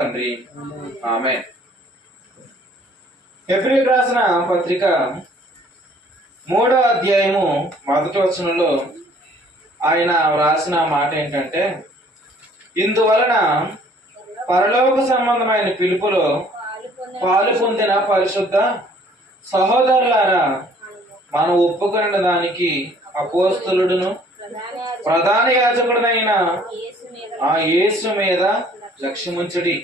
తండ్రి ఆమె. హెబ్రీయులకు రాసిన పత్రిక 3వ అధ్యాయము 1వ వచనంలో ఆయన వ్రాసిన మాట ఏంటంటే, ఇందువలన పరలోక సంబంధమైన పిలుపులో పాలు పొందిన పరిశుద్ధ సహోదరులారా, మనం ఒప్పుకున్న దానికి అపోస్తలుడును ప్రధాన యాజకుడునైన ఆ యేసు మీద లక్ష్యముంచుడి.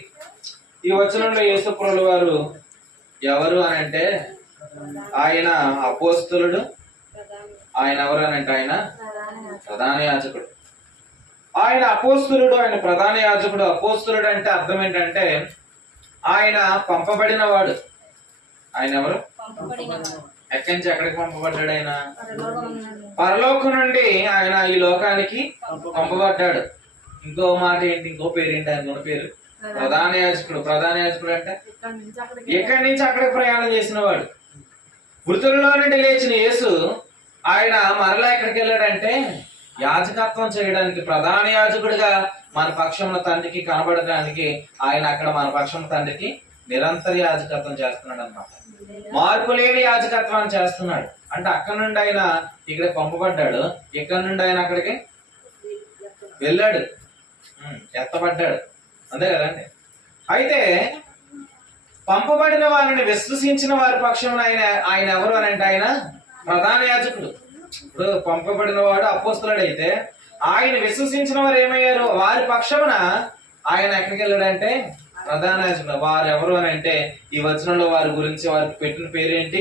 ఈ వచనంలో యేసు ప్రభువు వారు ఎవరు అని అంటే, ఆయన అపోస్తలుడు. ఆయన ఎవరు అని అంటే, ఆయన ప్రధాన యాజకుడు. ఆయన అపోస్తలుడు, ఆయన ప్రధాన యాజకుడు. అపోస్తలుడు అంటే అర్థం ఏంటంటే, ఆయన పంపబడిన వాడు. ఆయన ఎవరు? ఎక్కడి నుంచి ఎక్కడికి పంపబడ్డాడు? ఆయన పరలోకం నుండి ఆయన ఈ లోకానికి పంపబడ్డాడు. ఇంకో మాట ఏంటి, ఇంకో పేరు ఏంటి? ఆయన పేరు ప్రధాన యాజకుడు. ప్రధాన యాజకుడు అంటే ఎక్కడి నుంచి అక్కడికి ప్రయాణం చేసిన వాడు. మృతుల్లో నుండి లేచిన యేసు ఆయన మరలా ఎక్కడికి వెళ్ళాడంటే, యాజకత్వం చేయడానికి, ప్రధాన యాజకుడిగా మన పక్షంలో తండ్రికి కనబడడానికి ఆయన అక్కడ మన పక్షంలో తండ్రికి నిరంతర యాజకత్వం చేస్తున్నాడు అన్నమాట. మార్పు లేని యాజకత్వాన్ని చేస్తున్నాడు. అంటే అక్కడ నుండి ఆయన ఇక్కడ పంపబడ్డాడు, ఇక్కడ నుండి ఆయన అక్కడికి వెళ్ళాడు, ఎత్తబడ్డాడు. అంతే కదండి. అయితే పంపబడిన వారిని విశ్వసించిన వారి పక్షంలో ఆయన ఎవరు అని అంటే, ఆయన ప్రధాన యాజకుడు. ఇప్పుడు పంపబడిన వాడు అపోస్తలుడు అయితే, ఆయన విశ్వసించిన వారు ఏమయ్యారు? వారి పక్షమున ఆయన ఎక్కడికి వెళ్ళాడంటే ప్రధాన యాజకుడు. వారు ఎవరు అని అంటే, ఈ వచనంలో వారి గురించి వారికి పెట్టిన పేరేంటి?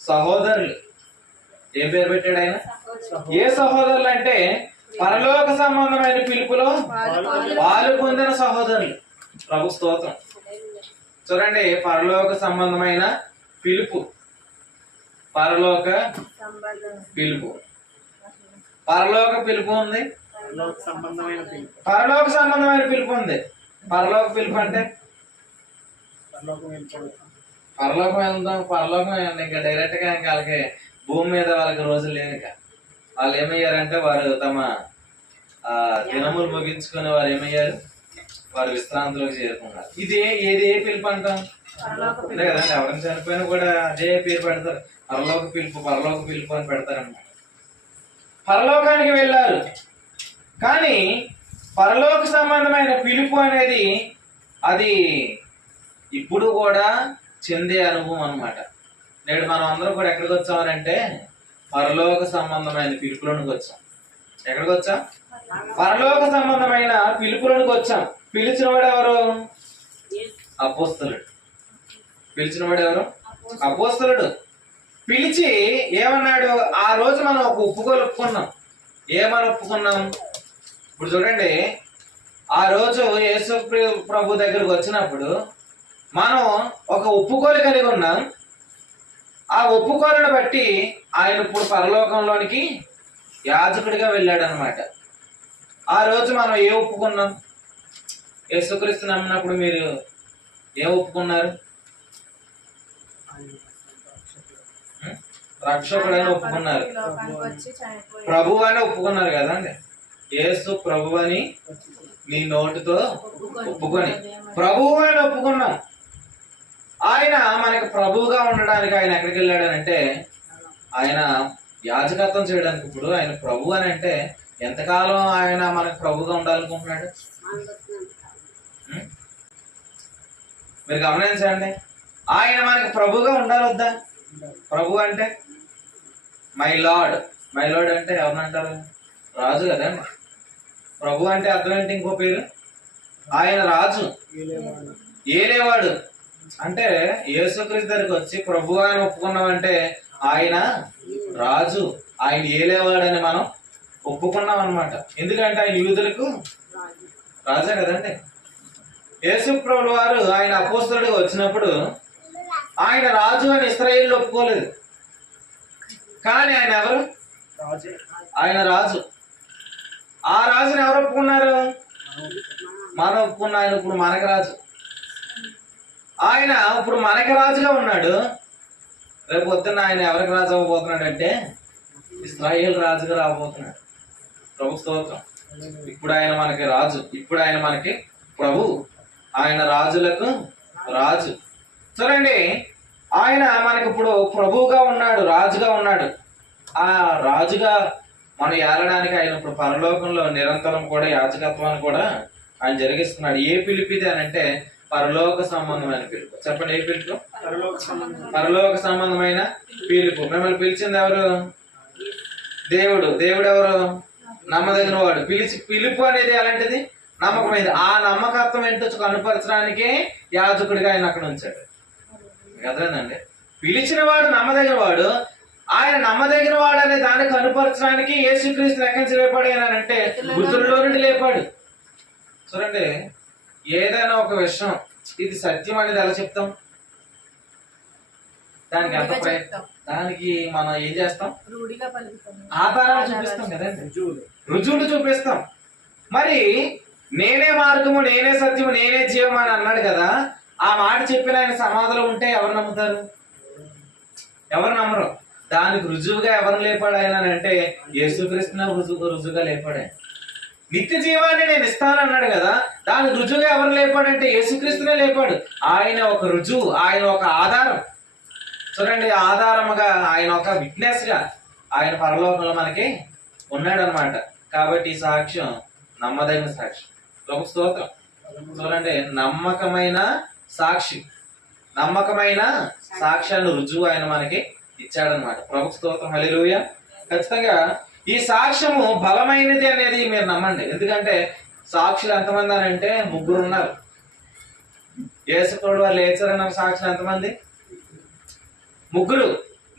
సహోదరులు. ఏం పేరు పెట్టాడు ఆయన? ఏ సహోదరులు అంటే, పరలోక సంబంధమైన పిలుపులో పాలు పొందిన సహోదరులు. ప్రభు స్తోత్రం. చూడండి, పరలోక సంబంధమైన పిలుపు, పరలోక పిలుపు, పరలోక పిలుపు ఉంది, పరలోక సంబంధమైన పిలుపు ఉంది. పరలోక పిలుపు అంటే పరలోకం వెళ్దాం, పరలోకం ఇంకా డైరెక్ట్ గా ఇంకా వాళ్ళకి భూమి మీద వాళ్ళకి రోజులు లేదు. ఇక వాళ్ళు ఏమయ్యారంటే, వారు తమ దినములు ముగించుకుని వారు ఏమయ్యారు? వారు విశ్రాంతిలోకి చేరుకున్నారు. ఏది ఏ పిలుపు అంటాం? అంతే కదండి. ఎవరైనా చనిపోయినా కూడా అదే పేరు పెడతారు, పరలోక పిలుపు, పరలోక పిలుపు అని పెడతారన్నమాట. పరలోకానికి వెళ్ళారు, కానీ పరలోక సంబంధమైన పిలుపు అనేది అది ఇప్పుడు కూడా చెందే అనుభవం అన్నమాట. నేడు మనం అందరం కూడా ఎక్కడికి వచ్చామనంటే, పరలోక సంబంధమైన పిలుపులోనికి వచ్చాం. ఎక్కడికి వచ్చాం? పరలోక సంబంధమైన పిలుపులోనికి వచ్చాం. పిలిచిన వాడు ఎవరు? అపోస్తలుడు. పిలిచిన వాడు ఎవరు? అపోస్తలుడు. పిలిచి ఏమన్నాడు? ఆ రోజు మనం ఒక ఒప్పుకున్నాం. ఏమని ఒప్పుకున్నాం? ఇప్పుడు చూడండి, ఆ రోజు యేసు ప్రభు దగ్గరకు వచ్చినప్పుడు మనం ఒక ఒప్పుకోలు కలిగి ఉన్నాం. ఆ ఒప్పుకోలను బట్టి ఆయన ఇప్పుడు పరలోకంలోనికి యాజకుడిగా వెళ్ళాడు అనమాట. ఆ రోజు మనం ఏ ఒప్పుకున్నాం? యేసుక్రీస్తు నమ్మినప్పుడు మీరు ఏ ఒప్పుకున్నారు? రక్షకుడు అని ఒప్పుకున్నారు, ప్రభు అని ఒప్పుకున్నారు కదండి. యేసు ప్రభు అని నీ నోటితో ఒప్పుకొని ప్రభువు అని ఒప్పుకున్నాం. ఆయన మనకి ప్రభువుగా ఉండడానికి ఆయన ఎక్కడికి వెళ్ళాడనంటే, ఆయన యాజకత్వం చేయడానికి. ఇప్పుడు ఆయన ప్రభు అని అంటే ఎంతకాలం ఆయన మనకు ప్రభుగా ఉండాలనుకుంటున్నాడు? మీరు గమనించండి, ఆయన మనకి ప్రభుగా ఉండాలి వద్దా? ప్రభు అంటే మై లార్డ్. మై లార్డ్ అంటే ఎవరినంటారు? రాజు కదండి. ప్రభు అంటే అర్థం ఏంటి? ఇంకో పేరు, ఆయన రాజు, ఏలేవాడు. అంటే యేసుక్రీస్తు దగ్గరికి వచ్చి ప్రభు అని ఒప్పుకున్నామంటే ఆయన రాజు, ఆయన ఏలేవాడని మనం ఒప్పుకున్నాం అనమాట. ఎందుకంటే ఆయన యూదులకు రాజా కదండి. యేసు ప్రభువు వారు ఆయన అపోస్తలుడిగా వచ్చినప్పుడు ఆయన రాజు అని ఇశ్రాయేలు ఒప్పుకోలేదు, కానీ ఆయన ఎవరు? ఆయన రాజు. ఆ రాజుని ఎవరు ఒప్పుకున్నారు? మనం ఒప్పుకున్న ఆయన ఇప్పుడు మనకి రాజు. ఆయన ఇప్పుడు మనకి రాజుగా ఉన్నాడు. రేపు పొద్దున్న ఆయన ఎవరికి రాజు అవ్వబోతున్నాడు అంటే, ఇశ్రాయేలు రాజుగా రాబోతున్నాడు. ప్రభు స్తోత్రం. ఇప్పుడు ఆయన మనకి రాజు, ఇప్పుడు ఆయన మనకి ప్రభు, ఆయన రాజులకు రాజు. చూడండి, ఆయన మనకి ఇప్పుడు ప్రభువుగా ఉన్నాడు, రాజుగా ఉన్నాడు. ఆ రాజుగా మనం ఏలడానికి ఆయన ఇప్పుడు పరలోకంలో నిరంతరం కూడా యాజకత్వాన్ని కూడా ఆయన జరిగిస్తున్నాడు. ఏ పిలుపు ఇది అని అంటే పరలోక సంబంధమైన పిలుపు. చెప్పండి, ఏ పిలుపు? పరలోక సంబంధమైన పిలుపు. మిమ్మల్ని పిలిచింది ఎవరు? దేవుడు. దేవుడు ఎవరు? నమ్మదగిన వాడు. పిలుపు అనేది ఎలాంటిది? నమ్మకమైనది. ఆ నమ్మకత్వం ఏంటో కనుపరచడానికే యాజకుడిగా ఆయన అక్కడ ఉంచాడు. అదేనండి, పిలిచిన వాడు నమ్మదగిన వాడు. ఆయన నమ్మదగిన వాడు అనే దాన్ని కనుపరచడానికి యేసుక్రీస్తు ఎక్కడి నుంచి లేపాడు అంటే మృతుల్లో నుండి లేపాడు. చూడండి, ఏదైనా ఒక విషయం ఇది సత్యం అనేది ఎలా చెప్తాం? దానికి ఎంత ప్రయత్నం, దానికి మనం ఏం చేస్తాం? ఆధారాలు చూపిస్తాం కదండి, రుజువులు చూపిస్తాం. మరి నేనే మార్గము, నేనే సత్యము, నేనే జీవం అని అన్నాడు కదా. ఆ మాట చెప్పిన ఆయన సమాధిలో ఉంటే ఎవరు నమ్ముతారు? ఎవరు నమ్మరు. దానికి రుజువుగా ఎవరు లేపాడు ఆయన అంటే యేసుక్రీస్తునే రుజువుగా లేపాడు ఆయన. నిత్య జీవాన్ని నేను ఇస్తాను అన్నాడు కదా. దానికి రుజువుగా ఎవరు లేపాడంటే యేసుక్రీస్తునే లేపాడు. ఆయన ఒక రుజువు, ఆయన ఒక ఆధారం. చూడండి, ఆధారముగా ఆయన ఒక విట్నెస్ గా ఆయన పరలోకంలో మనకి ఉన్నాడు అనమాట. కాబట్టి ఈ సాక్ష్యం నమ్మదగిన సాక్ష్యం. ప్రభు స్తోత్రం. చూడండి, నమ్మకమైన సాక్షి, నమ్మకమైన సాక్ష్యాన్ని రుజువు ఆయన మనకి ఇచ్చాడనమాట. ప్రభు స్తోత్రం. హల్లెలూయా. ఖచ్చితంగా ఈ సాక్ష్యము బలమైనది అనేది మీరు నమ్మండి. ఎందుకంటే సాక్షులు ఎంతమంది అని అంటే 3 ఉన్నారు. యేసుక్రీస్తు వారు లేచారన్న సాక్షులు ఎంతమంది? 3.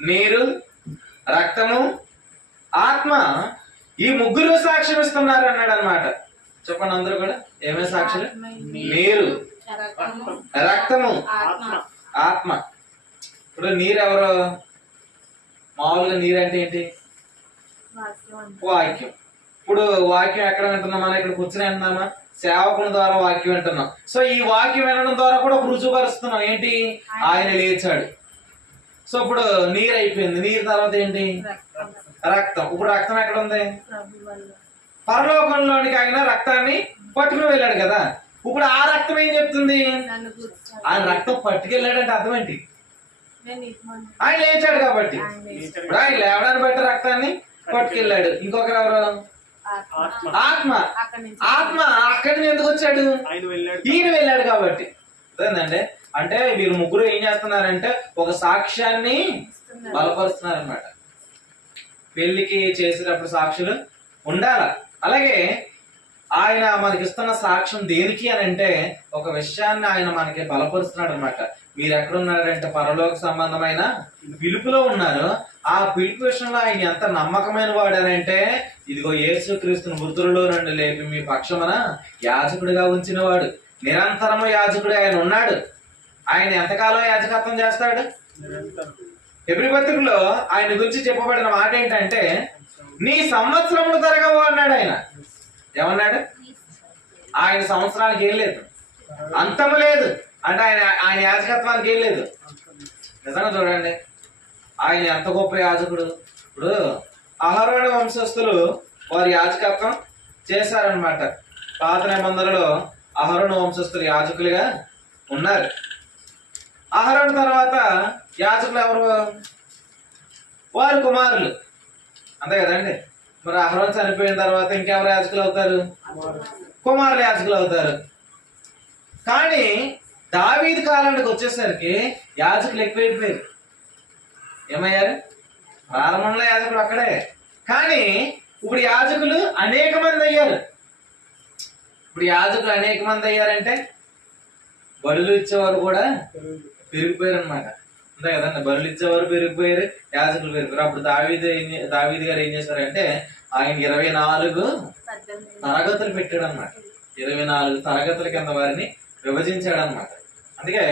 నీరు, రక్తము, ఆత్మ. ఈ 3 సాక్ష్యం ఇస్తున్నారు అన్నాడు అనమాట. చెప్పండి అందరూ కూడా. ఏమేమి సాక్షులు? నీరు, రక్తము, ఆత్మ. ఇప్పుడు నీరు ఎవరు? మామూలుగా నీరు అంటే ఏంటి? వాక్యం. ఇప్పుడు వాక్యం ఎక్కడ వింటున్నాం? మనం ఇక్కడ కూర్చొని వింటున్నామా? సేవకుల ద్వారా వాక్యం వింటున్నాం. సో ఈ వాక్యం వినడం ద్వారా కూడా రుజువుపరుస్తున్నాం. ఏంటి? ఆయన లేచాడు. సో ఇప్పుడు నీరు అయిపోయింది. నీరు తర్వాత ఏంటి? రక్తం. ఇప్పుడు రక్తం ఎక్కడ ఉంది? పరలోకంలోనికి ఆయన రక్తాన్ని పట్టుకుని వెళ్ళాడు కదా. ఇప్పుడు ఆ రక్తం ఏం చెప్తుంది? ఆయన రక్తం పట్టుకెళ్ళాడంటే అర్థం ఏంటి? ఆయన లేచాడు కాబట్టి. ఇప్పుడు ఆయన లేవడాన్ని బట్టి రక్తాన్ని పట్టుకెళ్ళాడు. ఇంకొకరు ఎవరు? ఆత్మ. ఆత్మ అక్కడి నుంచి ఎందుకు వచ్చాడు? ఈయన వెళ్ళాడు కాబట్టి. అదేనండి, అంటే వీరు 3 ఏం చేస్తున్నారంటే ఒక సాక్ష్యాన్ని బలపరుస్తున్నారు అన్నమాట. పెళ్లికి చేసేటప్పుడు సాక్షులు ఉండాల. అలాగే ఆయన మనకి ఇస్తున్న సాక్ష్యం దేనికి అని అంటే ఒక విషయాన్ని ఆయన మనకి బలపరుస్తున్నాడు అనమాట. మీరు ఎక్కడున్నారంటే పరలోక సంబంధమైన పిలుపులో ఉన్నారు. ఆ పిలుపు విషయంలో ఆయన ఎంత నమ్మకమైన వాడు అని అంటే ఇదిగో యేసుక్రీస్తును మృతులలో నుండి లేపి మీ పక్షమున యాజకుడిగా ఉంచిన వాడు. నిరంతరము యాజకుడు ఆయన ఉన్నాడు. ఆయన ఎంతకాలం యాజకత్వం చేస్తాడు? హెబ్రీ పత్రికలో ఆయన గురించి చెప్పబడిన మాట ఏంటంటే నీ సంవత్సరములు తరగవు అన్నాడు. ఆయన ఏమన్నాడు? ఆయన సంవత్సరానికి ఏం లేదు, అంతము లేదు. అంటే ఆయన యాజకత్వానికి ఏం లేదు. నిజంగా చూడండి, ఆయన ఎంత గొప్ప యాజకుడు. ఇప్పుడు అహరోను వంశస్థులు వారి యాజకత్వం చేశారనమాట. పాత నిబంధనలో అహరోను వంశస్థులు యాజకులుగా ఉన్నారు. అహరోను తర్వాత యాజకులు ఎవరు? వారి కుమారులు. అంతే కదండి. మరి అహరోను చనిపోయిన తర్వాత ఇంకెవరు యాజకులు అవుతారు? కుమారులు యాజకులు అవుతారు. కానీ దావీదు కాలానికి వచ్చేసరికి యాజకులు ఎక్కువైపోయారు. ఏమయ్యారు? ప్రారంభంలో యాజకులు అక్కడే, కానీ ఇప్పుడు యాజకులు అనేక మంది అయ్యారు. ఇప్పుడు యాజకులు అనేక మంది అయ్యారంటే బలులు ఇచ్చేవారు కూడా పెరిగిపోయారు అనమాట. అంతే కదండి, బలులు ఇచ్చేవారు పెరిగిపోయారు, యాజకులు పెరిగిపోయారు. అప్పుడు దావీదు గారు ఏం చేశారంటే ఆయన 24 తరగతులు పెట్టాడు అనమాట. 24 తరగతుల కింద వారిని విభజించాడు అనమాట. అందుకే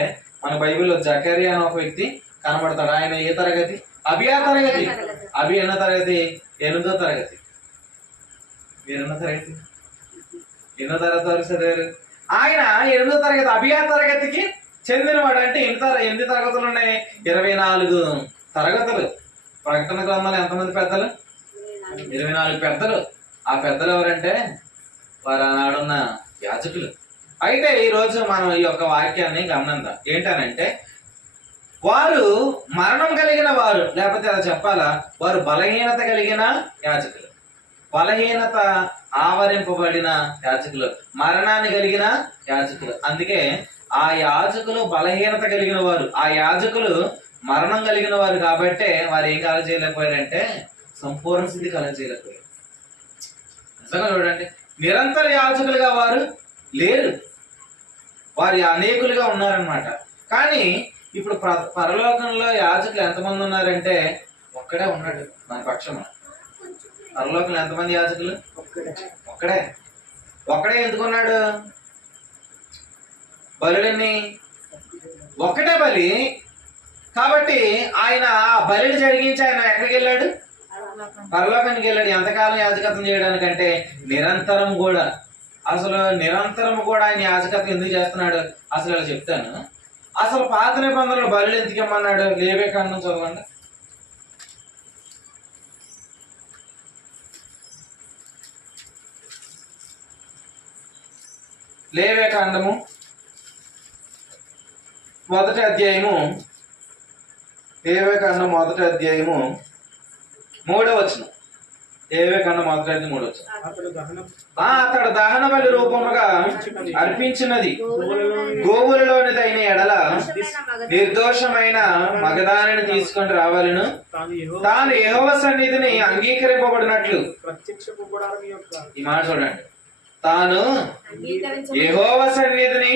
మన బైబిల్లో జకర్యా అని ఒక వ్యక్తి కనబడతాడు. ఆయన ఏ తరగతి? అబియా తరగతి. అబి ఎన్నో తరగతి? 8వ తరగతి. మీరు ఎన్నో తరగతి? ఎన్నో తరగతి వరకు చదివారు? ఆయన 8వ తరగతి అబియా తరగతికి చెందినవాడు. అంటే ఎన్ని తరగతులు ఉన్నాయి? 24 తరగతులు. ప్రకటన గ్రంథంలో ఎంతమంది పెద్దలు? 24 పెద్దలు. ఆ పెద్దలు ఎవరంటే వారు ఆనాడున్న యాజకులు. అయితే ఈ రోజు మనం ఈ యొక్క వాక్యాన్ని గమనిద్దాం. ఏంటనంటే వారు మరణం కలిగిన వారు, లేకపోతే అలా చెప్పాలా, వారు బలహీనత కలిగిన యాజకులు, బలహీనత ఆవరింపబడిన యాజకులు, మరణాన్ని కలిగిన యాజకులు. అందుకే ఆ యాజకులు బలహీనత కలిగిన వారు, ఆ యాజకులు మరణం కలిగిన వారు కాబట్టే వారు ఏం కలగ చేయలేకపోయారంటే సంపూర్ణ స్థితి కలగ చేయలేకపోయారు. నిజంగా చూడండి, నిరంతర యాజకులుగా వారు లేరు, వారు అనేకులుగా ఉన్నారనమాట. కానీ ఇప్పుడు పరలోకంలో యాజకులు ఎంతమంది ఉన్నారంటే ఒక్కడే ఉన్నాడు మన పక్షము. పరలోకంలో ఎంతమంది యాజకులు? ఒక్కడే. ఒక్కడే ఎందుకున్నాడు? బలులన్నీ ఒక్కటే బలి కాబట్టి ఆయన బలిని జరిగించి ఆయన ఎక్కడికి వెళ్ళాడు? పరలోకానికి వెళ్ళాడు. ఎంతకాలం యాజకత్వం చేయడానికంటే నిరంతరం కూడా. అసలు నిరంతరం కూడా ఆయన యాజకత్వం ఎందుకు చేస్తున్నాడు అసలు ఇలా చెప్తాను. అసలు పాత నిబంధనలు బలులు ఎందుకు ఇమ్మన్నాడు? లేవికాండం చదవండి. లేవికాండము మొదటి అధ్యాయము, లేవికాండం మొదటి అధ్యాయము 3వ వచనం. లేవికాండం మొదటి అధ్యాయం 3వ వచనం. అతడు దహన బలి రూపముగా అర్పించినది గోవులలోనిదైన ఎడల నిర్దోషమైన మగదానిని తీసుకొని రావాలను, తాను యెహోవా సన్నిధిని అంగీకరింపబడినట్లు. ఈ మాట చూడండి, తాను యెహోవా సన్నిధిని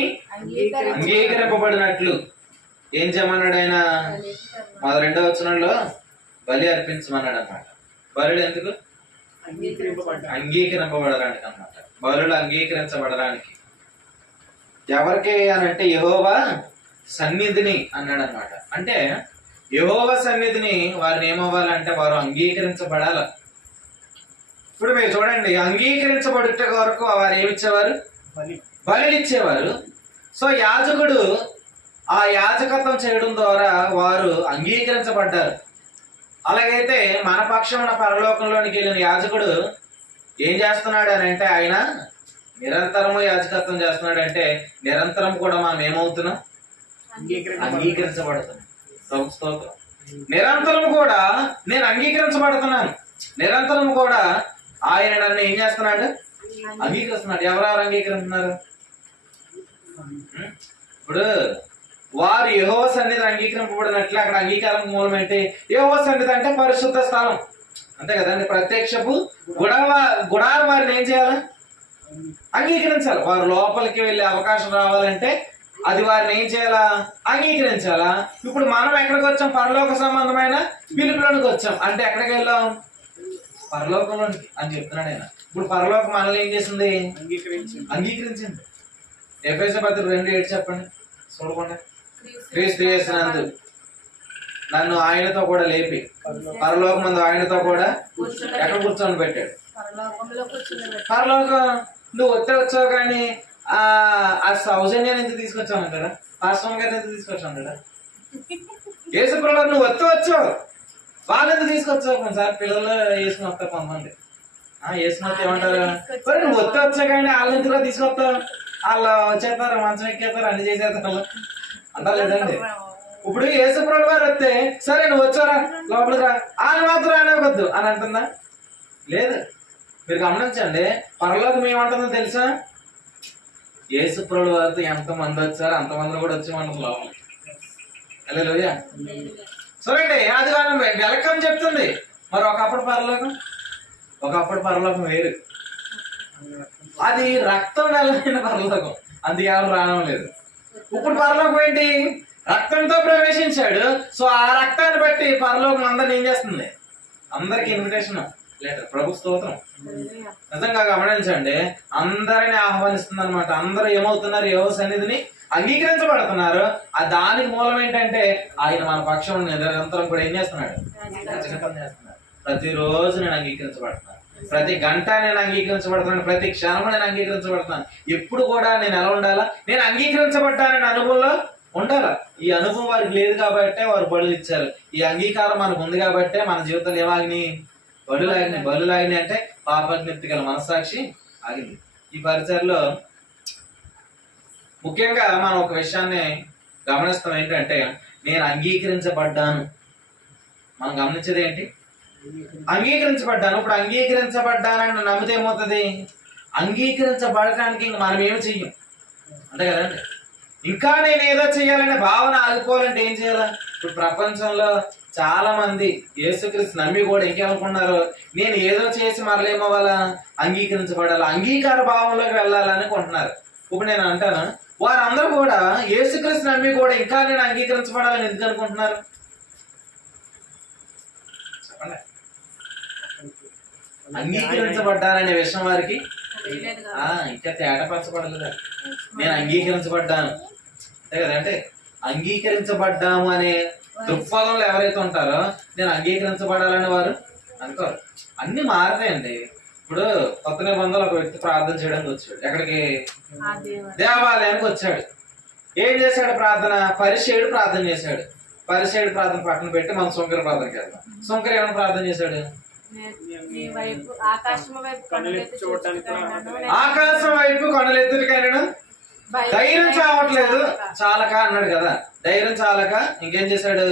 అంగీకరింపబడినట్లు ఏం చేయమన్నాడు ఆయన? 2వ వచనంలో బలి అర్పించమన్నాడు అన్నమాట. బలుడు ఎందుకు? అంగీకరింపబడడానికి అన్నమాట. బలుడు అంగీకరించబడడానికి ఎవరికి అని అంటే యెహోవా సన్నిధిని అన్నాడు అనమాట. అంటే యెహోవా సన్నిధిని వారిని ఏమవ్వాలంటే వారు అంగీకరించబడాల. ఇప్పుడు మీరు చూడండి, అంగీకరించబడుట వరకు వారు ఏమిచ్చేవారు? బలి ఇచ్చేవారు. సో యాజకుడు ఆ యాజకత్వం చేయడం ద్వారా వారు అంగీకరించబడ్డారు. అలాగైతే మన పక్షమున పరలోకంలోనికి వెళ్ళిన యాజకుడు ఏం చేస్తున్నాడు అని అంటే ఆయన నిరంతరము యాజకత్వం చేస్తున్నాడు. అంటే నిరంతరం కూడా మనం ఏమవుతున్నాం? అంగీకరించబడుతున్నాం. స్తోత్రం. నిరంతరం కూడా నేను అంగీకరించబడుతున్నాను. నిరంతరం కూడా ఆయన నన్ను ఏం చేస్తున్నాడు? అంగీకరిస్తున్నాడు. ఎవరెవరు అంగీకరిస్తున్నారు? ఇప్పుడు వారు యెహోవా సన్నిధి అంగీకరింపబడినట్లు అక్కడ అంగీకారం మూలం ఏంటి? యెహోవా సన్నిధి అంటే పరిశుద్ధ స్థలం, అంతే కదండి. ప్రత్యక్షపు గుడారం వారిని ఏం చేయాలి? అంగీకరించాలి. వారు లోపలికి వెళ్ళే అవకాశం రావాలంటే అది వారిని ఏం చేయాలా? అంగీకరించాలా. ఇప్పుడు మనం ఎక్కడికి వచ్చాం? పరలోక సంబంధమైన పిలుపులోనికి వచ్చాం. అంటే ఎక్కడికి వెళ్ళాం? పరలోకంలోనికి అని చెప్తున్నాడు ఆయన. ఇప్పుడు పరలోకం మనల్ని ఏం చేసింది? అంగీకరించింది. ఎఫెసీ పత్రిక 2:7 చెప్పండి, చూడకుండా. క్రీస్తు యేసునందు నన్ను ఆయనతో కూడా లేపి పరలోకమందు ఆయనతో కూడా ఎక్కడ కూర్చొని పెట్టాడు? పరలోకం. నువ్వు వచ్చావు కానీ ఆ సౌజన్యాన్ని ఎందుకు తీసుకొచ్చావు అంటారా? పాస్టర్ గారిని ఎందుకు తీసుకొచ్చావు అంటారా? యేసుప్రభువు నువ్వు వచ్చావు, వాళ్ళు ఎందుకు తీసుకొచ్చావు? కొన్నిసారి పిల్లలు వేసుకుని వస్తారు కొంతమంది. వేసుకుని వస్తే ఏమంటారు? నువ్వు వచ్చావు కానీ వాళ్ళని ఎందుకు తీసుకొస్తావు? వాళ్ళు వచ్చేస్తారు, మంచం ఎక్కేస్తారు, అన్ని చేసేస్తారు అంటారు లేదండి. ఇప్పుడు యేసుప్రభువు గారు వస్తే సరే నువ్వు వచ్చారా లోపలికి రా, ఆయన మాత్రం అనవద్దు అని అంటుందా? లేదు. మీరు గమనించండి, పరలోకం ఏమంటుందో తెలుసా? యేసుప్రభువు వారితో ఎంతమంది వచ్చారో అంతమంది కూడా వచ్చేమంటుంది లోపలికి. హల్లెలూయా. చూడండి, అది మనం వెల్కమ్ చెప్తుంది. మరి ఒకప్పుడు పరలోకం వేరు. అది రక్తం వెళ్ళిన పరలోకం, అందుకే ఎవరు రావడం లేదు. ఇప్పుడు పరలోకం ఏంటి? రక్తంతో ప్రవేశించాడు. సో ఆ రక్తాన్ని బట్టి పరలోకం అందరిని ఏం చేస్తుంది? అందరికి ఇన్విటేషన్ లెటర్. ప్రభు స్తోత్రం. నిజంగా గమనించండి, అందరిని ఆహ్వానిస్తుంది అనమాట. అందరూ ఏమవుతున్నారు? యెహోవా సన్నిధిని అంగీకరించబడుతున్నారు. ఆ దానికి మూలం ఏంటంటే ఆయన మన పక్షం నిరంతరం కూడా ఏం చేస్తున్నాడు? చేస్తున్నాడు. ప్రతిరోజు నేను అంగీకరించబడుతున్నాను, ప్రతి గంట నేను అంగీకరించబడుతున్నాను, ప్రతి క్షణం నేను అంగీకరించబడుతున్నాను. ఎప్పుడు కూడా నేను ఎలా ఉండాలా? నేను అంగీకరించబడ్డానని అనుభవంలో ఉండాలా. ఈ అనుభవం వారికి లేదు కాబట్టే వారు బలులు ఇచ్చారు. ఈ అంగీకారం మనకు ఉంది కాబట్టే మన జీవితంలో ఏమాగినాయి? బలులాగినాయి. అంటే పాపజ్ఞప్తి గల మనస్సాక్షి ఆగింది. ఈ పరిచయలో ముఖ్యంగా మనం ఒక విషయాన్ని గమనిస్తాం ఏంటంటే, నేను అంగీకరించబడ్డాను. మనం గమనించేది ఏంటి? అంగీకరించబడ్డాను. ఇప్పుడు అంగీకరించబడ్డానని నమ్మితే ఏమవుతుంది? అంగీకరించబడటానికి ఇంక మనం ఏమి చెయ్యం, అంతే కదండి. ఇంకా నేను ఏదో చెయ్యాలనే భావన ఆగిపోవాలంటే ఏం చేయాలా? ఇప్పుడు ప్రపంచంలో చాలా మంది యేసుక్రీస్తు నమ్మి కూడా ఇంకేమనుకున్నారు, నేను ఏదో చేసి మరలేమవ్వాలా, అంగీకరించబడాలా, అంగీకార భావంలోకి వెళ్ళాలని కొంటున్నారు. ఇప్పుడు నేను అంటాను, వారందరూ కూడా యేసుక్రీస్తు నమ్మి కూడా ఇంకా నేను అంగీకరించబడాలని ఎందుకు అనుకుంటున్నారు? చెప్పండి. అంగీకరించబడ్డాననే విషయం వారికి ఇంకా తేటపరచబడలేదు. నేను అంగీకరించబడ్డాను అంతే కదంటే, అంగీకరించబడ్డాము అనే దృక్పథంలో ఎవరైతే ఉంటారో నేను అంగీకరించబడాలని వారు అనుకోరు. అన్ని మారతాయండి. ఇప్పుడు కొత్త నిబంధనలు ఒక వ్యక్తి ప్రార్థన చేయడానికి వచ్చాడు. ఎక్కడికి? దేవాలయానికి వచ్చాడు. ఏం చేశాడు? ప్రార్థన. పరిసేయుడు ప్రార్థన చేశాడు. పరిసేయుడు ప్రార్థన పక్కన పెట్టి మనం సుంకర ప్రార్థనకి వెళ్దాం. సుంకర ఏమైనా ప్రార్థన చేశాడు? ఆకాశం వైపు కొనలెత్తుడికైనా ధైర్యం చావట్లేదు, చాలక అన్నాడు కదా. ధైర్యం చాలక ఇంకేం చేశాడు?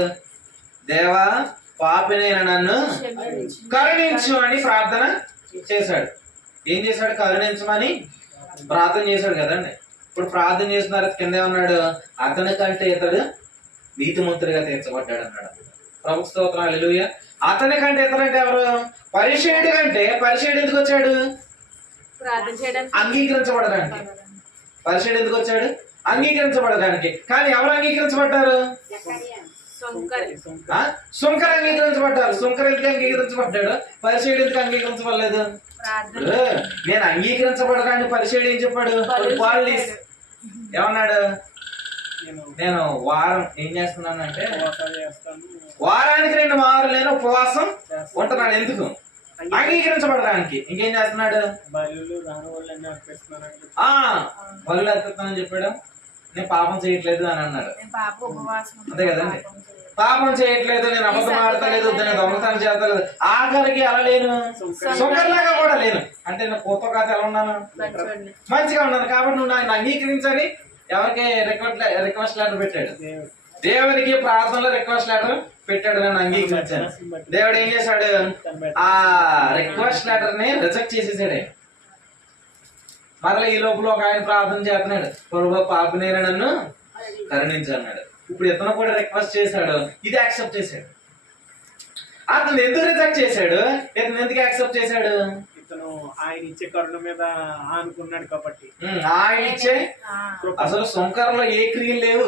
దేవా పాపినైన నన్ను కరుణించు అని ప్రార్థన చేశాడు. ఏం చేశాడు? కరుణించమని ప్రార్థన చేశాడు కదండి. ఇప్పుడు ప్రార్థన చేసిన తర్వాత కింద ఏమన్నాడు? అతని కంటే ఇతడు నీతిమంతుడిగా తీర్చబడ్డాడు అన్నాడు. ప్రభు స్తోత్రం, హల్లెలూయా. అతని కంటే ఇతరంటే ఎవరు? పరిసేయుడి కంటే. పరిసేయుడు ఎందుకు వచ్చాడు? అంగీకరించబడడానికి. పరిసేయుడు ఎందుకు వచ్చాడు? అంగీకరించబడడానికి. కానీ ఎవరు అంగీకరించబడ్డారు? సుంకర అంగీకరించబడ్డారు. సుంకర ఎందుకు అంగీకరించబడ్డాడు? పరిసేయుడు ఎందుకు అంగీకరించబడలేదు? నేను అంగీకరించబడడానికి పరిసేయుడు ఏం చెప్పాడు? ఏమన్నాడు? నేను వారం ఏం చేస్తున్నానంటే వారానికి 2 మార్లు నేను ఉపవాసం ఉంటున్నాడు. ఎందుకు? అంగీకరించబడడానికి. ఇంకేం చేస్తున్నాడు? బలు అర్పిస్తానని చెప్పాడు. నేను పాపం చేయట్లేదు అని అన్నాడు. అంతే కదండి. పాపం చేయట్లేదు, నేను అబద్ధం ఆడతలేదు, నేను దొంగతనం చేస్తలేదు, ఆఖరికి ఎలా లేను? సుంకర్లాగా కూడా లేను. అంటే నేను కొత్త కథ ఎలా ఉన్నాను? మంచిగా ఉన్నాను. కాబట్టి నువ్వు ఆయన అంగీకరించాలి. ఎవరికి రిక్వెస్ట్ లెటర్ పెట్టాడు? దేవునికి ప్రార్థనలో రిక్వెస్ట్ లెటర్ పెట్టాడు. నన్ను అంగీకరించాను. దేవుడు ఏం చేశాడు? ఆ రిక్వెస్ట్ లెటర్ ని రిజెక్ట్ చేసేసాడు. మరలా ఈ లోపల ఒక ఆయన ప్రార్థన చేస్తున్నాడు, ప్రభు పాపినైన నన్ను కరుణించన్నాడు. ఇప్పుడు ఇతను కూడా రిక్వెస్ట్ చేశాడు, ఇది యాక్సెప్ట్ చేశాడు. అతను ఎందుకు రిజెక్ట్ చేశాడు? ఇతను ఎందుకు యాక్సెప్ట్ చేశాడు? ఇతను ఆయన ఇచ్చే కరుణ మీద అనుకున్నాడు కాబట్టి. ఆయన ఇచ్చే అసలు సుంకరలో ఏ క్రియలు లేవు,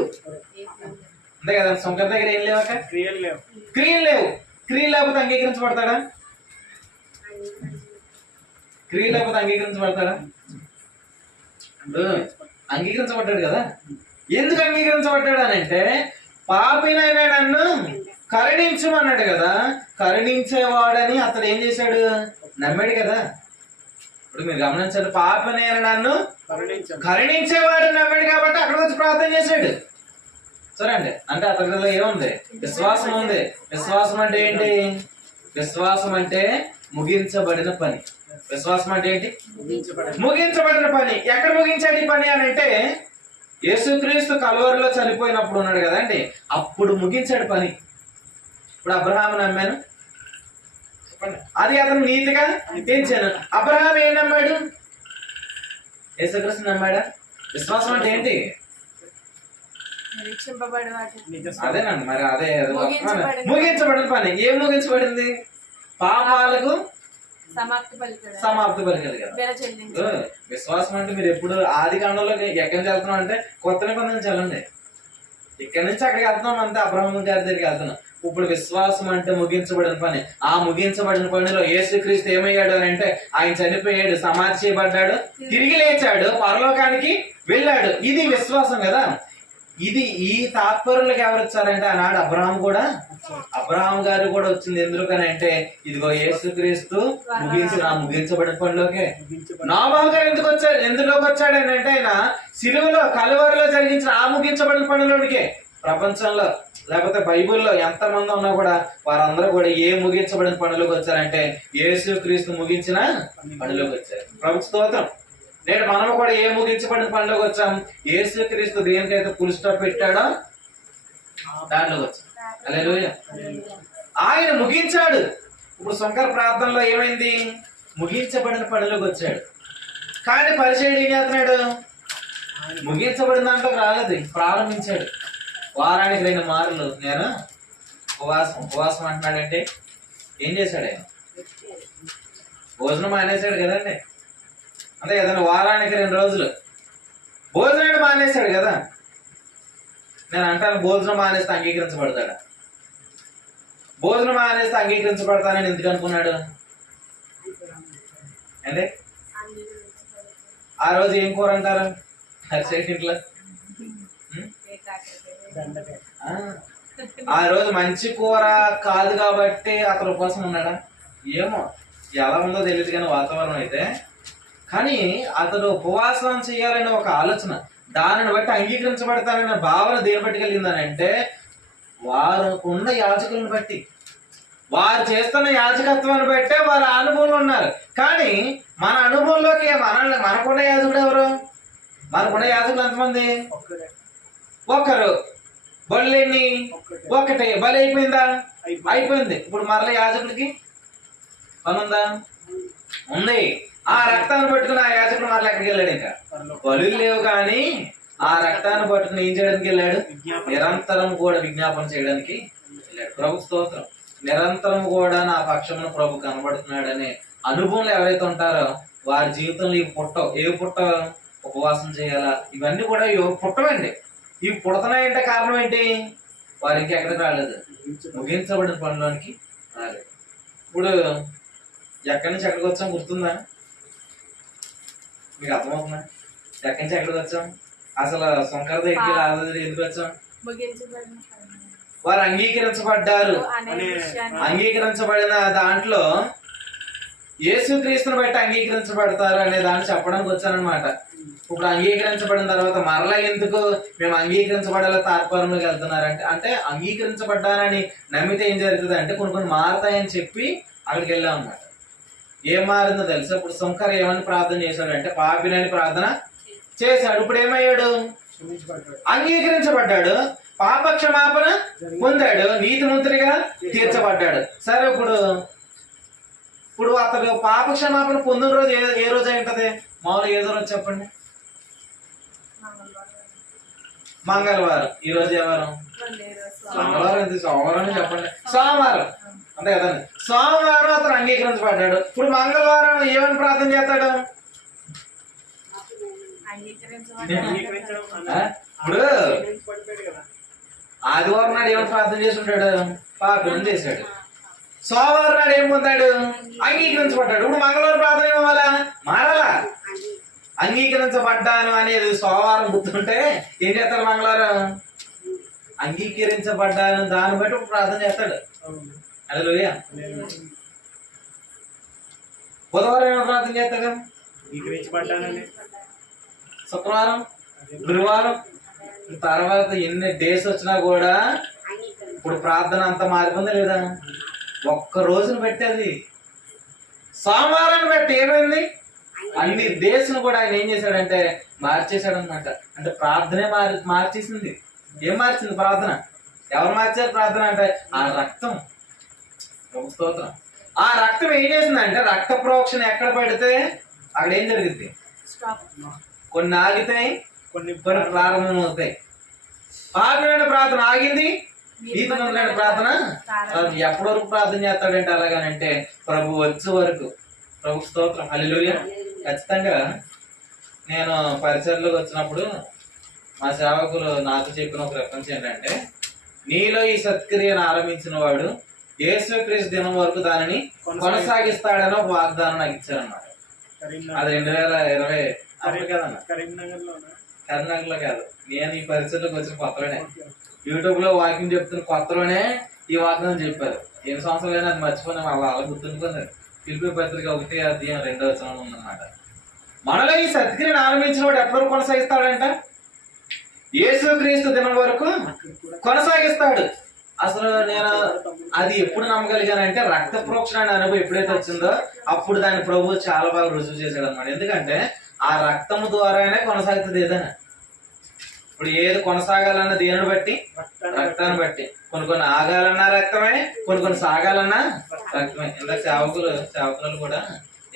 అంతే కదా. సుంకర దగ్గర ఏం లేవు? క్రియలు లేవు. క్రియలు లేకపోతే అంగీకరించబడతాడా? క్రియలు లేకపోతే అంగీకరించబడతాడా? అంగీకరించబడ్డాడు కదా. ఎందుకు అంగీకరించబడ్డాడు అని అంటే, పాపినైన నన్ను కరుణించమన్నాడు కదా. కరుణించేవాడని అతడు ఏం చేశాడు? నమ్మాడు కదా. ఇప్పుడు మీరు గమనించండి, పాపినైన నన్ను కరుణించేవాడు నమ్మాడు కాబట్టి అక్కడ వచ్చి ప్రార్థన చేశాడు. సరే అండి. అంటే అతనిలో ఏముంది? విశ్వాసం ఉంది. విశ్వాసం అంటే ఏంటి? విశ్వాసం అంటే ముగించబడిన పని. విశ్వాసం అంటే ఏంటి? ముగించబడిన పని. ఎక్కడ ముగించాడు ఈ పని అని అంటే, యేసుక్రీస్తు కల్వరిలో చనిపోయినప్పుడు ఉన్నాడు కదండి, అప్పుడు ముగించాడు పని. ఇప్పుడు అబ్రహాము నమ్మాను, చెప్పండి, అది అతను నీతిగా పెంచాను. అబ్రహాం ఏం నమ్మాడు? యేసుక్రీస్తు నమ్మాడా? విశ్వాసం అంటే ఏంటి? అదేనండి. మరి అదే ముగించబడిన పని. ఏం ముగించబడింది? పాపాలకు సమాప్తి పలికాడు కదా. విశ్వాసం అంటే మీరు ఎప్పుడు ఆది కాండంలో ఎక్కడి నుంచి వెళ్తున్నాం అంటే కొత్త నిబంధన చల్లండి. ఇక్కడి నుంచి అక్కడికి వెళ్తున్నాం అంతే. అబ్రహాము గారి దగ్గరికి వెళ్తున్నాం. ఇప్పుడు విశ్వాసం అంటే ముగించబడిన పని. ఆ ముగించబడిన పనిలో యేసుక్రీస్తు ఏమయ్యాడు అని అంటే, ఆయన చనిపోయాడు, సమాధి చేయబడ్డాడు, తిరిగి లేచాడు, పరలోకానికి వెళ్ళాడు. ఇది విశ్వాసం కదా. ఇది ఈ తాత్పర్యులకు ఎవరు వచ్చారంటే ఆనాడు అబ్రహాం కూడా, అబ్రహాం గారు కూడా వచ్చింది. ఎందుకని అంటే ఇదిగో యేసుక్రీస్తు ముగించబడిన పనిలోకే. నోవాహు గారు ఎందులోకి వచ్చాడు అని అంటే, ఆయన సిలువలో కలువరిలో జరిగించిన ఆ ముగించబడిన పనిలోనికే. ప్రపంచంలో లేకపోతే బైబిల్లో ఎంత మంది ఉన్నా కూడా వారందరూ కూడా ఏ ముగించబడిన పనిలోకి వచ్చారంటే యేసుక్రీస్తు ముగించిన పనిలోకి వచ్చారు. ప్రభు స్తోత్రం. నేడు మనము కూడా ఏ ముగించబడిన పనిలోకి వచ్చాం? యేసుక్రీస్తు దేనికైతే ఫుల్ స్టాప్ పెట్టాడో దాంట్లోకి వచ్చాం. హల్లెలూయా. ఆయన ముగించాడు. ఇప్పుడు శంకర ప్రార్థనలో ఏమైంది? ముగించబడిన పనిలోకి వచ్చాడు. కానీ పరిచయుడు ఏం చేస్తున్నాడు? ముగించబడిన దాంట్లోకి రాలేదు, ప్రారంభించాడు. వారానికి 2 మార్లు నేను ఉపవాసం అంటున్నాడంటే ఏం చేశాడు? ఆయన భోజనం మానేశాడు కదండి, అంతే కదండి. వారానికి 2 రోజులు భోజనాన్ని మానేశాడు కదా. నేను అంటాను, భోజనం మానేస్తే అంగీకరించబడతాడా? భోజనం మానేస్తే అంగీకరించబడతానని ఎందుకు అనుకున్నాడు అంటే? ఆ రోజు ఏం కూర అంటారు ఇంట్లో? ఆ రోజు మంచి కూర కాదు కాబట్టి అతను ఉపవాసం ఉన్నాడా? ఏమో, ఎలా ఉందో తెలియదు కానీ వాతావరణం అయితే. కానీ అతడు ఉపవాసం చేయాలనే ఒక ఆలోచన, దానిని బట్టి అంగీకరించబడతాననే భావన దేని బట్టి కలిగిందని అంటే, వారికి ఉన్న యాజకులను బట్టి, వారు చేస్తున్న యాజకత్వాన్ని బట్టే వారు అనుభవంలో ఉన్నారు. కానీ మన అనుభవంలోకి మనకున్న యాజకుడు ఎవరు? మనకున్న యాజకులు ఎంతమంది? ఒక్కరు. బళ్ళెన్ని? ఒకటే. బలి అయిపోయిందా? అయిపోయింది. ఇప్పుడు మరల యాజకుడికి పని ఉందా? ఉంది. ఆ రక్తాన్ని పట్టుకుని ఆ యాజకుడు మరల ఎక్కడికి వెళ్ళాడు? ఇంకా బలు లేవు కానీ ఆ రక్తాన్ని పట్టుకుని ఏం చేయడానికి వెళ్ళాడు? నిరంతరం కూడా విజ్ఞాపన చేయడానికి వెళ్ళాడు. ప్రభు స్తోత్రం. నిరంతరం కూడా నా పక్షమున ప్రభు కనబడుతున్నాడనే అనుభవంలో ఎవరైతే ఉంటారో వారి జీవితంలో ఏ పుట్ట ఉపవాసం చేయాలా, ఇవన్నీ కూడా పుట్టవండి. ఇవి పుడతాయంటే కారణం ఏంటి? వారు ఇంకెక్కడికి రాలేదు, ముగించబడిన పనిలోనికి రాలేదు. ఇప్పుడు ఎక్కడి నుంచి ఎక్కడికి వచ్చాం గుర్తుందా? మీకు అర్థమవుతుందా? ఎక్కడి నుంచి ఎక్కడికి వచ్చాం? అసలు శంకర దగ్గరికి ఎందుకు వచ్చాం? వారు అంగీకరించబడ్డారు. అంగీకరించబడిన దాంట్లో యేసుక్రీస్తుని బట్టి అంగీకరించబడతారు అనే దాన్ని చెప్పడానికి వచ్చానమాట. ఇప్పుడు అంగీకరించబడిన తర్వాత మరలా ఎందుకు మేము అంగీకరించబడేలా తాత్పర్యంలోకి వెళ్తున్నారంటే, అంటే అంగీకరించబడ్డానని నమ్మితే ఏం జరుగుతుంది అంటే కొన్ని మారుతాయని చెప్పి అక్కడికి వెళ్ళాం అన్నమాట. ఏం మారిందో తెలుసా? ఇప్పుడు శంకర్ ఏమని ప్రార్థన చేశాడంటే, పాపినని ప్రార్థన చేశాడు. ఇప్పుడు ఏమయ్యాడు? అంగీకరించబడ్డాడు, పాప క్షమాపణ పొందాడు, నీతిమంతుడిగా తీర్చబడ్డాడు. సరే, ఇప్పుడు అతడు పాప క్షమాపణ పొందిన రోజు ఏ రోజు అయి ఉంటది? మామూలుగా ఏదో రోజు చెప్పండి. మంగళవారం. ఈ రోజు ఏ వారం? మంగళవారం. ఎందుకు సోమవారం చెప్పండి? సోమవారం, అంతే కదండి. సోమవారం అతను అంగీకరించబడ్డాడు. ఇప్పుడు మంగళవారం ఏమని ప్రార్థన చేస్తాడు? ఇప్పుడు ఆదివారం నాడు ఏమని ప్రార్థన చేసి ఉంటాడు? పాపం చేశాడు. సోమవారం నాడు ఏం పొందాడు? అంగీకరించబడ్డాడు. ఇప్పుడు మంగళవారం ప్రార్థన ఏమవ్వాలా? మారాలా? అంగీకరించబడ్డాను అనేది సోమవారం గుర్తుంటే ఏం చేస్తాడు? మంగళవారం అంగీకరించబడ్డాను దాన్ని బట్టి ప్రార్థన చేస్తాడు. హల్లెలూయా. బుధవారం ఏమో ప్రార్థన చేస్తాడు? శుక్రవారం, గురువారం, తర్వాత ఎన్ని డేస్ వచ్చినా కూడా ఇప్పుడు ప్రార్థన అంతా మారిపోయిందా లేదా? ఒక్క రోజును బట్టి అది సోమవారాన్ని బట్టి ఏమైంది? అన్ని డేస్ను కూడా ఆయన ఏం చేశాడంటే మార్చేశాడు అనమాట. అంటే ప్రార్థనే మార్చేసింది. ఏం మార్చింది ప్రార్థన? ఎవరు మార్చారు ప్రార్థన అంటే? ఆ రక్తం. స్తోత్రం. ఆ రక్తం ఏం చేసిందంటే, రక్త ప్రోక్షణ ఎక్కడ పడితే అక్కడ ఏం జరిగింది? కొన్ని ఆగితాయి, కొన్ని ప్రారంభం అవుతాయి. పాపినైన ప్రార్థన ఆగింది, నీతిమంతులైన ప్రార్థన ఎప్పటి వరకు ప్రార్థన చేస్తాడంటే అలాగనంటే ప్రభు వచ్చే వరకు. ప్రభు స్తోత్రం. హల్లెలూయా. ఖచ్చితంగా నేను పరిచర్లోకి వచ్చినప్పుడు మా సేవకులు నాకు చెప్పిన ఒక రెఫరెన్స్ ఏంటంటే, నీలో ఈ సత్క్రియను ఆరంభించిన వాడు యేసుక్రీస్తు దినం వరకు దానిని కొనసాగిస్తాడని ఒక వాగ్దానం నాకు ఇచ్చారన్నమాట. అది 2020 కదన్నా, కరీంనగర్లో కాదు. నేను ఈ పరిస్థితిలోకి వచ్చిన కొత్తలోనే యూట్యూబ్ లో వాకింగ్ చెప్తున్న కొత్తలోనే ఈ వాగ్దానం చెప్పారు. 8 సంవత్సరాలైనా అది మర్చిపోయినా అలా గుర్తుండిపోయింది. ఫిలిప్పీ పత్రిక 1:2 ఉందన్నమాట. మనలో ఈ సత్క్రియను ఆరంభించిన వాడు ఎప్పటి వరకు కొనసాగిస్తాడంట? యేసుక్రీస్తు దినం వరకు కొనసాగిస్తాడు. అసలు నేను అది ఎప్పుడు నమ్మగలిగానంటే, రక్త ప్రోక్షణ అనే అనుభవం ఎప్పుడైతే వచ్చిందో అప్పుడు దాన్ని ప్రభు చాలా బాగా రుజువు చేశాడు అనమాట. ఎందుకంటే ఆ రక్తము ద్వారానే కొనసాగుతుంది ఏదైనా. ఇప్పుడు ఏది కొనసాగాలన్న దేనిని బట్టి? రక్తాన్ని బట్టి. కొన్ని ఆగాలన్నా రక్తమే, కొన్ని సాగాలన్నా రక్తమే. ఇందాక సేవకులు కూడా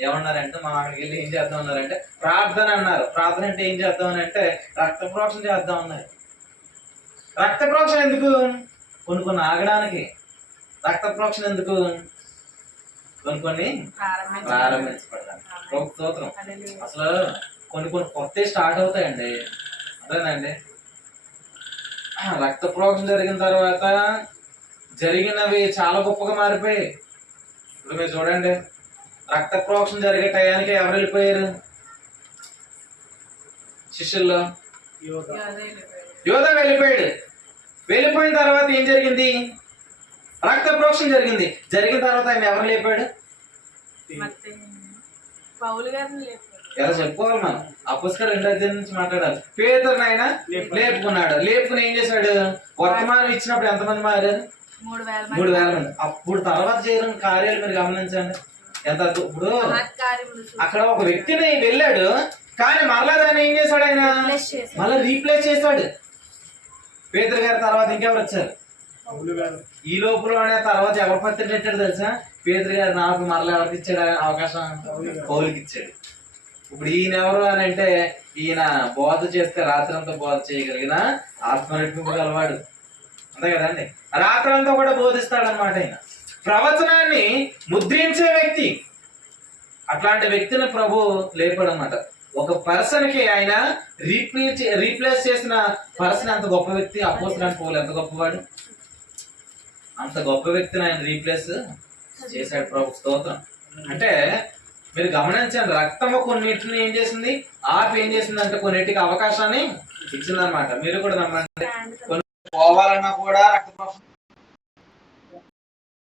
ఏమన్నారంటే, మా అక్కడికి వెళ్ళి ఏం చేద్దాం అన్నారంటే ప్రార్థన అన్నారు. ప్రార్థన అంటే ఏం చేద్దాం అని అంటే రక్త ప్రోక్షణ చేద్దాం అన్నారు. రక్త ప్రోక్షణ ఎందుకు? కొన్ని ఆగడానికి. రక్త ప్రోక్షణ ఎందుకు? కొన్ని ప్రారంభించబడ్డాను. స్తోత్రం. అసలు కొన్ని కొత్త స్టార్ట్ అవుతాయండి. అదేనండి, రక్త ప్రోక్షణ జరిగిన తర్వాత జరిగినవి చాలా గొప్పగా మారిపోయాయి. ఇప్పుడు మీరు చూడండి, రక్త ప్రోక్షణ జరిగే టయానికి ఎవరు వెళ్ళిపోయారు శిష్యుల్లో? యోధ వెళ్ళిపోయాడు. వెళ్ళిపోయిన తర్వాత ఏం జరిగింది? రక్త ప్రోక్షణ జరిగింది. జరిగిన తర్వాత ఆయన ఎవరు లేపాడు? ఎలా చెప్పుకోవాలి మనం? అపుస్కర్ 2 అధ్యాయం నుంచి మాట్లాడాలి. పేతురుని ఆయన లేపుకున్నాడు. లేపుకుని ఏం చేశాడు? వర్తమానం ఇచ్చినప్పుడు ఎంతమంది మారారు? 3,000 మంది. అప్పుడు తర్వాత చేయడం కార్యాలు మీరు గమనించండి ఎంత. ఇప్పుడు అక్కడ ఒక వ్యక్తిని వెళ్ళాడు, కానీ మరలా దాన్ని ఏం చేశాడు ఆయన? మళ్ళీ రీప్లేస్ చేశాడు. పేతురు గారి తర్వాత ఇంకెవరు వచ్చారు? ఈ లోపలనే తర్వాత ఎవరు పత్రిక పెట్టాడు తెలుసా? పేతురు గారు నాకు మరలా ఎవరికి ఇచ్చాడు అవకాశం? పౌలుకి ఇచ్చాడు. ఇప్పుడు ఈయన ఎవరు అని అంటే, ఈయన బోధ చేస్తే రాత్రంతా బోధ చేయగలిగిన ఆత్మనడిపింపు గలవాడు. అంతే కదండి, రాత్రంతా కూడా బోధిస్తాడనమాట. ఆయన ప్రవచనాన్ని ముద్రించే వ్యక్తి. అట్లాంటి వ్యక్తిని ప్రభు లేపాడు అనమాట. ఒక పర్సన్ కి ఆయన రీప్లేస్ చేసిన పర్సన్ అంత గొప్ప వ్యక్తి. అపోస్తలుడైన పౌలు ఎంత గొప్పవాడు! అంత గొప్ప వ్యక్తిని ఆయన రీప్లేస్ చేశాడు ప్రభు. స్తోత్రం. అంటే మీరు గమనించండి, రక్తము కొన్నిటిని ఏం చేసింది? ఏం చేసింది అంటే కొన్నిటికి అవకాశాన్ని ఇచ్చిందనమాట. మీరు కూడా నమ్మండి. కొన్ని పోవాలన్నా కూడా రక్త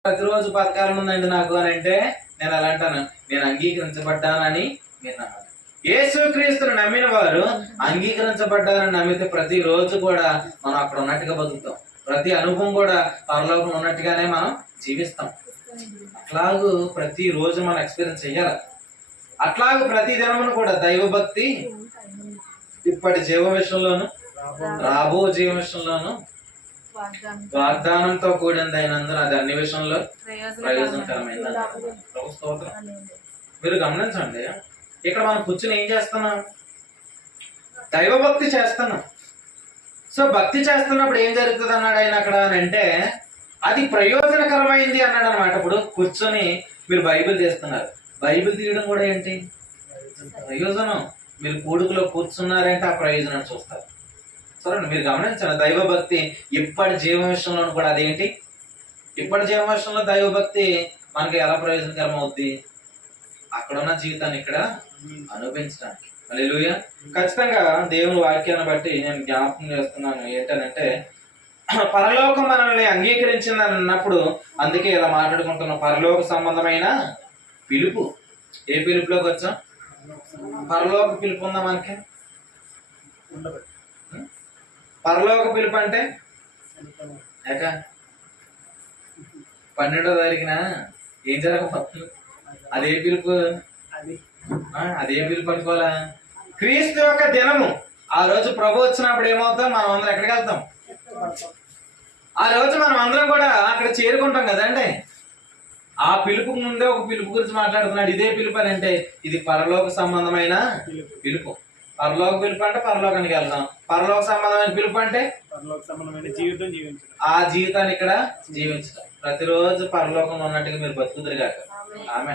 ప్రతిరోజు పథకాలు ఉందండి నాకు అని అంటే నేను ఎలా అంటాను? నేను అంగీకరించబడ్డానని మీరు నమ్మాలి. యేసుక్రీస్తును నమ్మిన వారు అంగీకరించబడ్డారని నమ్మితే ప్రతిరోజు కూడా మనం అక్కడ ఉన్నట్టుగా బతుకుతాం. ప్రతి అనుభవం కూడా పరలోకం ఉన్నట్టుగానే మనం జీవిస్తాం. అట్లాగూ ప్రతి రోజు మనం ఎక్స్పీరియన్స్ చెయ్యాలి. అట్లాగూ ప్రతి దినమును కూడా దైవభక్తి ఇప్పటి జీవ విషయంలోను రాబో జీవ విషయంలోను వాగ్దానంతో కూడింది అయినందున అది అన్ని విషయంలో ప్రయోజనకరమైంది. స్తోత్రం. మీరు గమనించండి, ఇక్కడ మనం కూర్చుని ఏం చేస్తున్నాం? దైవభక్తి చేస్తున్నాం. సో భక్తి చేస్తున్నప్పుడు ఏం జరుగుతుంది అన్నాడు ఆయన అక్కడ అని అంటే, అది ప్రయోజనకరమైంది అన్నాడు అనమాట. ఇప్పుడు కూర్చొని మీరు బైబిల్ తీస్తున్నారు. బైబిల్ తీయడం కూడా ఏంటి? ప్రయోజనం. మీరు కూడుకులో కూర్చున్నారంటే ఆ ప్రయోజనాన్ని చూస్తారు. సరే, మీరు గమనించండి, దైవభక్తి ఇప్పటి జీవ విషయంలో కూడా అదేంటి? ఇప్పటి జీవ విషయంలో దైవభక్తి మనకి ఎలా ప్రయోజనకరం అవుద్ది? అక్కడున్న జీవితాన్ని ఇక్కడ అనుభవించడానికి. హల్లెలూయా. ఖచ్చితంగా దేవుని వాక్యాన్ని బట్టి నేను జ్ఞాపకం చేస్తున్నాను ఏంటంటే, పరలోకం మనల్ని అంగీకరించిందని అన్నప్పుడు అందుకే ఇలా మాట్లాడుకుంటున్నాం. పరలోక సంబంధమైన పిలుపు. ఏ పిలుపులోకి వచ్చాం? పరలోక పిలుపు ఉందా మనకి? పరలోక పిలుపు అంటే 12వ తారీఖున ఏం జరగబోతుంది? అదే పిలుపు. అదే పిలుపు అనుకోవాలా? క్రీస్తు యొక్క దినము. ఆ రోజు ప్రభు వచ్చినప్పుడు ఏమవుతాం? మనం అందరం ఎక్కడికి వెళ్తాం? ఆ రోజు మనం అందరం కూడా అక్కడ చేరుకుంటాం కదండి. ఆ పిలుపు ముందే ఒక పిలుపు గురించి మాట్లాడుతున్నాడు. ఇదే పిలుపు అని అంటే ఇది పరలోక సంబంధమైన పిలుపు. పరలోక పిలుపు అంటే పరలోకానికి వెళ్తాం. పరలోక సంబంధమైన పిలుపు అంటే జీవితం జీవించడం. ఆ జీవితాన్ని ఇక్కడ జీవించడం. ప్రతిరోజు పరలోకంలో ఉన్నట్టుగా మీరు బతుకుదురు కాక. ఆమె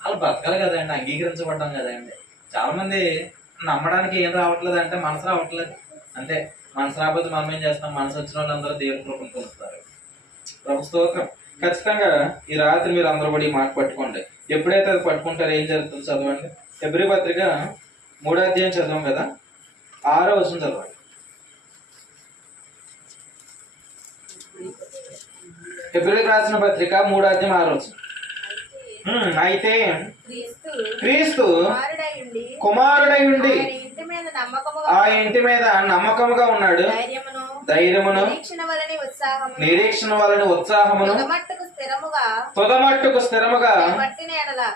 వాళ్ళు బతకాలి కదండి, అంగీకరించబడ్డాం కదండి. చాలా మంది నమ్మడానికి ఏం రావట్లేదు అంటే మనసు రావట్లేదు. అంటే మనసు రాకపోతే మనం ఏం చేస్తాం? మనసు వచ్చిన వాళ్ళందరూ దేవుని కృపను పొందుతారు. ప్రభు స్తోత్రం. ఖచ్చితంగా ఈ రాత్రి మీరు అందరూ కూడా ఈ మాట పట్టుకోండి. ఎప్పుడైతే అది పట్టుకుంటారో ఏం జరుగుతుందో చదవండి. హెబ్రీ పత్రిక 3వ అధ్యాయం చదవం కదా, 6వ వచనం చదవండి. హెబ్రీయులకు రాసిన పత్రిక 3వ అధ్యాయం 6వ వచనం. అయితే క్రీస్తు కుమారుడై ఉండి ఆ ఇంటి మీద నమ్మకముగా ఉన్నాడు. ధైర్యమును నిరీక్షణ వలని ఉత్సాహమును తుదమట్టుకు స్థిరముగా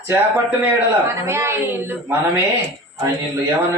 చేపట్టిన ఎడల మనమే ఆయన వీళ్ళు ఏమన్నా